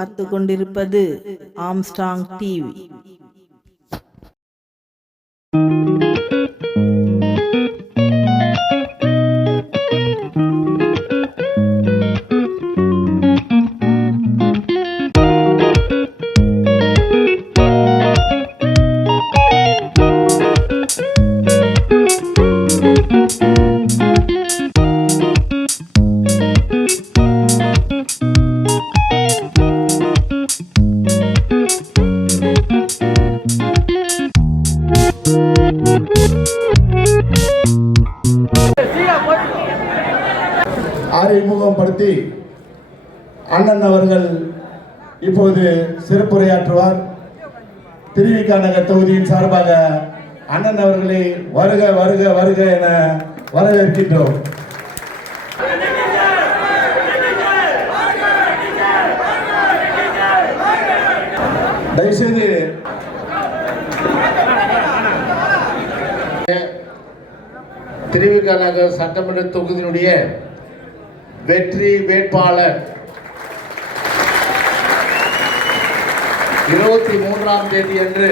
பார்த்து கொண்டிருப்பது Armstrong TV. அறிமுகப்படுத்தி அண்ணன் அவர்கள் இப்போது சிறப்புரையாற்றுவார். திருவிக நகர் தொகுதியின் சார்பாக அண்ணன் அவர்களை வருக வருக வருக என வரவேற்கின்றோம். தயவுசெய்து திருவிக நகர் சட்டமன்ற தொகுதியினுடைய வெற்றி வேட்பாளர் 23ஆம் தேதி அன்று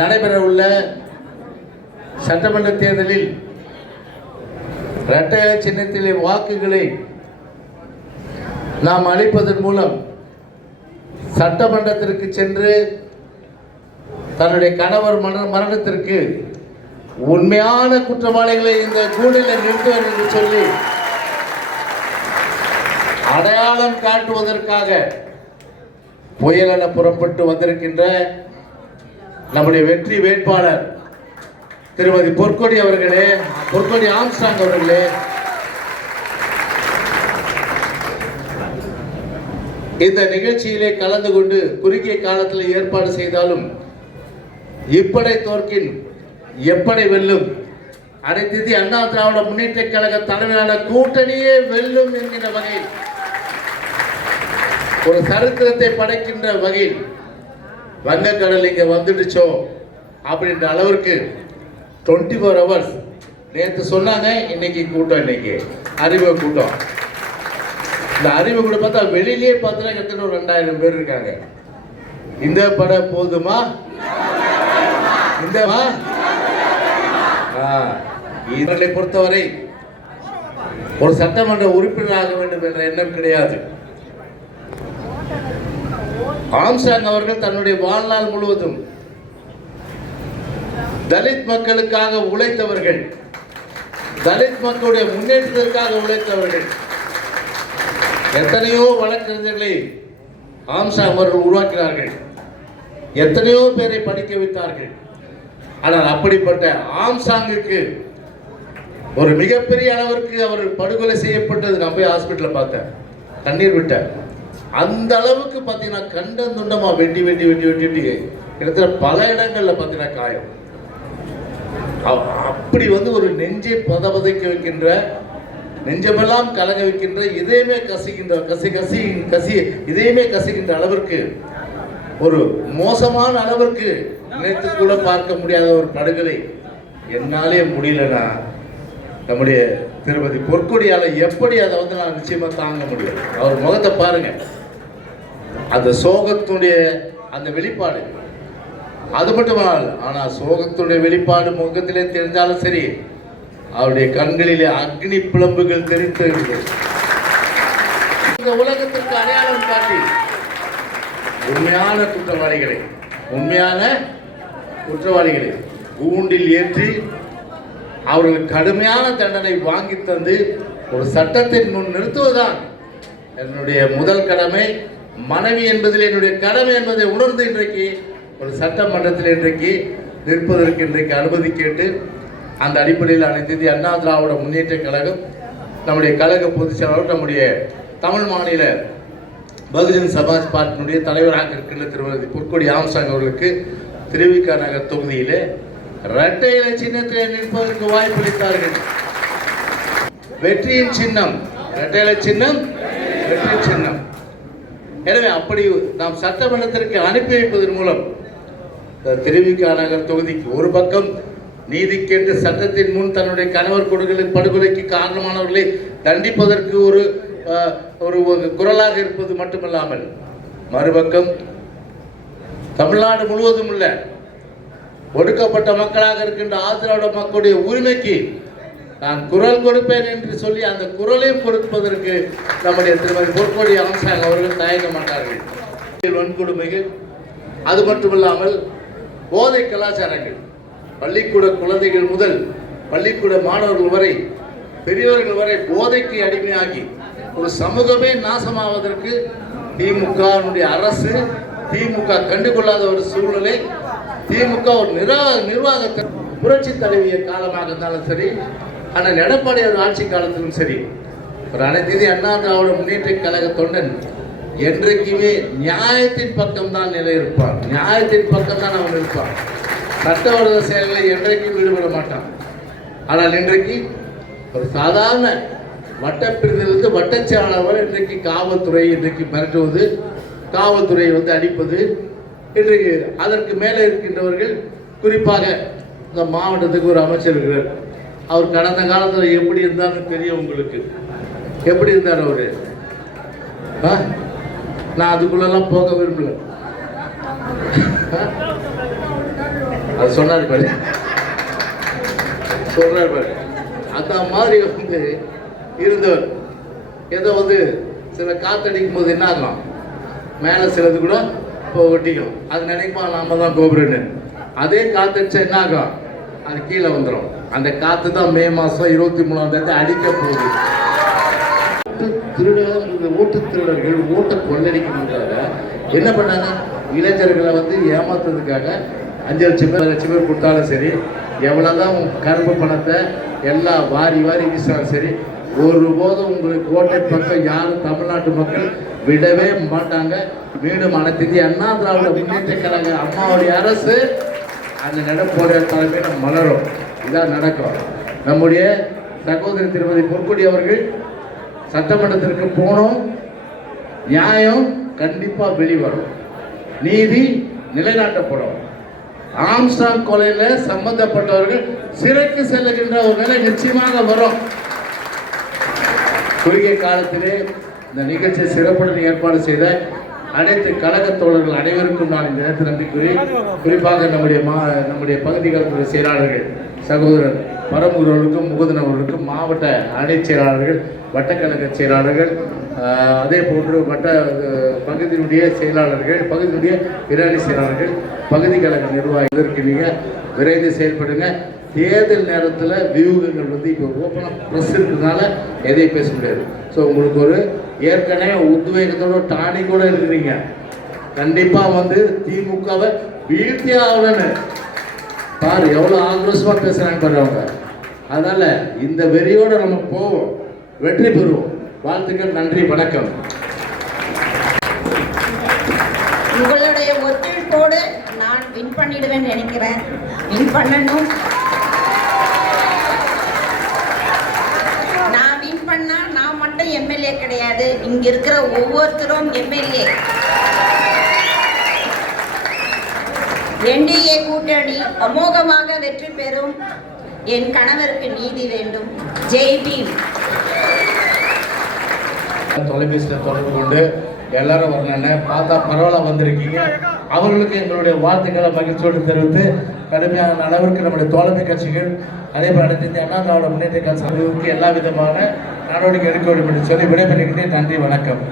நடைபெறவுள்ள சட்டமன்ற தேர்தலில் இரட்டை இலை சின்னத்திலே வாக்குகளை நாம் அளிப்பதன் மூலம் சட்டமன்றத்திற்கு சென்று தன்னுடைய கணவர் மரணத்திற்கு உண்மையான குற்றவாளிகளை இந்த கூண்டில் நிறுத்துவர் என்று சொல்லி அடையாளம் காட்டுவதற்காக புயலென புறப்பட்டு வந்திருக்கின்ற நம்முடைய வெற்றி வேட்பாளர் திருமதி பொற்கொடி அவர்களே, பொற்கொடி ஆம்ஸ்ட்ராங் அவர்களே, இந்த நிகழ்ச்சியிலே கலந்து கொண்டு குறுகிய காலத்தில் ஏற்பாடு செய்தாலும் இப்படை தோற்கின் எப்படி வெல்லும், அனைத்து இந்திய அண்ணா திராவிட முன்னேற்ற கழக தலைமையிலான கூட்டணியே வெல்லும் என்கிற வகையில் ஒரு சரித்திரத்தை படைக்கின்ற வகையில் வங்கக்கடல் இங்க வந்துடுச்சோ அப்படின்ற அளவிற்கு 24 hours நேற்று சொன்னாங்க. இன்னைக்கு கூட்டம், இன்னைக்கு அறிமுக கூட்டம். இந்த அறிமுக கூட பார்த்தா வெளியிலேயே பார்த்தா கிட்டத்தட்ட ஒரு 2000 பேர் இருக்காங்க. இந்த படம் போதுமா? இந்த இவர்களை பொறுத்தவரை ஒரு சட்டமன்ற உறுப்பினர் ஆக வேண்டும் என்ற எண்ணம் கிடையாது. ஆம்ஸ்ட்ராங் அவர்கள் தன்னுடைய வாழ்நாள் முழுவதும் தலித் மக்களுக்காக உழைத்தவர்கள், தலித் மக்களுடைய முன்னேற்றத்திற்காக உழைத்தவர்கள். எத்தனையோ வழக்கறிஞர்களை ஆம்ஸ்ட்ராங் அவர்கள் உருவாக்கினார்கள், எத்தனையோ பேரை படிக்க வைத்தார்கள். ஆனால் அப்படிப்பட்ட ஆம்ஸ்ட்ராங்குக்கு ஒரு மிகப்பெரிய அளவிற்கு அவர் படுகொலை செய்யப்பட்டது. நான் போய் ஹாஸ்பிட்டலில் பார்த்தேன், கண்ணீர் விட்டேன். அந்த அளவுக்கு பார்த்தீங்கன்னா கண்டம் துண்டமா வெட்டி வெட்டி வெட்டி வெட்டி கிட்டத்தட்ட பல இடங்கள்ல பார்த்தீங்கன்னா காயம். அப்படி ஒரு நெஞ்சை பதபதைக்க வைக்கின்ற, நெஞ்சமெல்லாம் கலங்க வைக்கின்ற, இதயமே கசிக்கின்ற கசி இதயமே கசிக்கின்ற அளவிற்கு ஒரு மோசமான அளவிற்கு நினைத்து கூட பார்க்க முடியாத ஒரு படுகொலை என்னாலே முடியலன்னா நம்முடைய திருமதி பொற்கொடியால எப்படி அதை நான் நிச்சயமா தாங்க முடியும். அவர் முகத்தை பாருங்க, அந்த சோகத்துடைய அந்த வெளிப்பாடு அது மட்டுமல்ல, ஆனா சோகத்துடைய வெளிப்பாடு முகத்திலே தெரிஞ்சாலும் சரி, அவருடைய கண்களிலே அக்னி பிளம்புகள் தெரிந்து இந்த உலகத்திற்கு அடையாளம் காட்டி உண்மையான குற்றவாளிகளை கூண்டில் ஏற்றி அவர்களுக்கு கடுமையான தண்டனை வாங்கி தந்து ஒரு சட்டத்தின் முன் நிறுத்துவதுதான் என்னுடைய முதல் கடமை. மனைவி என்பதில் என்னுடைய கடமை என்பதை உணர்ந்து இன்றைக்கு ஒரு சட்டமன்றத்தில் இன்றைக்கு நிற்பதற்கு இன்றைக்கு அனுமதி கேட்டு, அந்த அடிப்படையில் அனைத்து இந்திய அண்ணா திராவிட முன்னேற்ற கழகம் நம்முடைய கழக பொதுச் செயலாளர் நம்முடைய தமிழ் மாநில பகுஜன் சமாஜ் பார்ட்டியினுடைய தலைவராக இருக்கின்ற திருமதி பொற்கொடி ஆம்ஸ்ட்ராங் அவர்களுக்கு திருவிக நகர் தொகுதியிலே இரட்டை இலை சின்னத்தை நிற்பதற்கு வாய்ப்பளித்தார்கள். வெற்றியின் சின்னம் இரட்டை இலை சின்னம், வெற்றி சின்னம். எனவே அப்படி நாம் சட்டமன்றத்திற்கு அனுப்பி வைப்பதன் மூலம் திருவிக நகர் தொகுதிக்கு ஒரு பக்கம் நீதி கேட்டு சட்டத்தின் முன் தன்னுடைய கணவர் படுகொலைக்கு காரணமானவர்களை தண்டிப்பதற்கு ஒரு ஒரு குரலாக இருப்பது மட்டுமல்லாமல் மறுபக்கம் தமிழ்நாடு முழுவதும் உள்ள ஒடுக்கப்பட்ட மக்களாக இருக்கின்ற ஆதிராவிட மக்களுடைய உரிமைக்கு நான் குரல் கொடுப்பேன் என்று சொல்லி அந்த குரலையும் கொடுப்பதற்கு நம்முடைய திருமதி பொற்கொடி ஆம்ஸ்ட்ராங் அவர்கள் தயங்க மாட்டார்கள். வன்கொடுமைகள் அது மட்டுமில்லாமல் போதை கலாச்சாரங்கள் பள்ளிக்கூட குழந்தைகள் முதல் பள்ளிக்கூட மாணவர்கள் வரை பெரியவர்கள் வரை போதைக்கு அடிமையாகி ஒரு சமூகமே நாசமாவதற்கு திமுக அரசு திமுக கண்டுகொள்ளாத ஒரு சூழ்நிலை, திமுக ஒரு நிர்வாகத்தை புரட்சி தழுவிய காலமாக இருந்தாலும் சரி, ஆனால் எடப்பாடியார் ஆட்சி காலத்திலும் சரி, ஒரு அனைத்து இந்திய அண்ணா திராவிட முன்னேற்ற கழக தொண்டன் என்றைக்குமே நியாயத்தின் பக்கம் தான் நிலையிருப்பான், நியாயத்தின் பக்கம் தான் அவன் இருப்பான். சட்டவிரோத செயல்களை என்றைக்கும் ஈடுபட மாட்டான். ஆனால் இன்றைக்கு ஒரு சாதாரண வட்டப்பிரிவிலிருந்து வட்டச்சாளர் வரை இன்றைக்கு காவல்துறை இன்றைக்கு மிரட்டுவது, காவல்துறையை அடிப்பது, இன்றைக்கு அதற்கு மேலே இருக்கின்றவர்கள், குறிப்பாக இந்த மாவட்டத்துக்கு ஒரு அமைச்சர் இருக்கிறார். அவர் கடந்த காலத்தில் எப்படி இருந்தாலும் தெரியும் உங்களுக்கு. எப்படி இருந்தார் அவரு? நான் அதுக்குள்ளெல்லாம் போக விரும்பல. அது சொன்னார் பாரு, சொல்றார் பாரு. அந்த மாதிரி இருந்தவர். ஏதோ சில காத்தடிக்கும் போது என்ன ஆகலாம், மேலே சிலது கூட ஒட்டிக்கும். அது நினைப்பா நாம தான் கோபுரன்னு. அதே காத்தடிச்சா என்ன ஆகும், அது கீழே வந்துடும். அந்த காற்று தான் மே மாதம் 23ஆம் தேதி அடிக்க போகுது. திருடர்கள், ஓட்டு திருடர்கள் ஓட்டை கொள்ளடிக்கணுங்கிறத என்ன பண்ணாங்க, இளைஞர்களை ஏமாத்துறதுக்காக 5 லட்சம் பேர் கொடுத்தாலும் சரி, எவ்வளோதான் கருப்பு பணத்தை எல்லாம் வாரி வாரி வீசினாலும் சரி, ஒருபோதும் உங்களுக்கு கோட்டை பக்கம் யாரும் தமிழ்நாட்டு மக்கள் விடவே மாட்டாங்க. மீண்டும் அனைத்து இந்திய அண்ணா திராவிட முன்னேற்ற கழக அம்மாவுடைய அரசு அந்த நடப்போடைய தலைமையில் மலரும். இதான் நடக்கும். நம்முடைய சகோதரி திருமதி பொற்கொடி அவர்கள் சட்டமன்றத்திற்கு போனோம், நியாயம் கண்டிப்பா வெளிவரும், நீதி நிலைநாட்டப்படும். ஆம்ஸ்ட்ராங் கொலையில சம்பந்தப்பட்டவர்கள் சிறைக்கு செல்லுகின்ற ஒரு நிலை நிச்சயமாக வரும். குறுகிய காலத்திலே இந்த நிகழ்ச்சியை சிறப்புடன் ஏற்பாடு செய்த அனைத்து கழக தோழர்கள் அனைவருக்கும் நான் இந்த நேரத்தில் நன்றி கூறி, குறிப்பாக நம்முடைய பகுதிகளுடைய செயலாளர்கள் சகோதரர் பரமூர் அவர்களுக்கும் முகுதன் அவர்களுக்கும், மாவட்ட அணை செயலாளர்கள், வட்டக்கழக செயலாளர்கள், அதே போன்று பகுதியினுடைய செயலாளர்கள், பகுதியினுடைய பிராணி செயலாளர்கள், பகுதி கழக நிர்வாகிகளுக்கு நீங்கள் விரைந்து செயல்படுங்க. தேர்தல் நேரத்தில் வியூகங்கள் இப்போ ஓப்பனாக ப்ரெஸ் இருக்கிறதுனால எதையும் பேச முடியாது. ஸோ உங்களுக்கு ஒரு ஏற்கனவே உத்வேகத்தோட டானி கூட இருக்கிறீங்க. கண்டிப்பாக திமுகவை வீழ்த்தி ஆகணும்னு பாரு, எவ்வளோ ஆக்ரோஷமாக பேசுகிறாங்க பாரு அவங்க. அதனால் இந்த வெறியோடு நம்ம போவோம், வெற்றி பெறுவோம். வாழ்த்துக்கள், நன்றி, வணக்கம். உங்களுடைய ஒத்துழைப்போடு நான் வின் பண்ணிடுவேன் நினைக்கிறேன். வின் பண்ணணும். நான் வின் பண்ணா நான் மட்டும் எம்எல்ஏ கிடையாது, இங்க இருக்கிற ஒவ்வொருத்தரும் எம்எல்ஏ. என்டிஏ கூட்டணி அமோகமாக வெற்றி பெறும். என் கணவருக்கு நீதி வேண்டும். ஜெய் பீம். தொலைபேசியில் தொடர்பு கொண்டு எல்லாரும் வரணுன்னு பார்த்தா பரவாயில்ல வந்திருக்கீங்க. அவர்களுக்கு எங்களுடைய வாழ்த்துக்களை மகிழ்ச்சியோடு தெரிவித்து, கடுமையான அளவிற்கு நம்முடைய தோழமை கட்சிகள், அதே போல் அனைத்து இந்திய அண்ணா திராவிட முன்னேற்ற கழகத்திற்கு எல்லா விதமான நடவடிக்கை எடுக்க வேண்டும் என்று சொல்லி விடைபெறுகிறேன். நன்றி, வணக்கம்.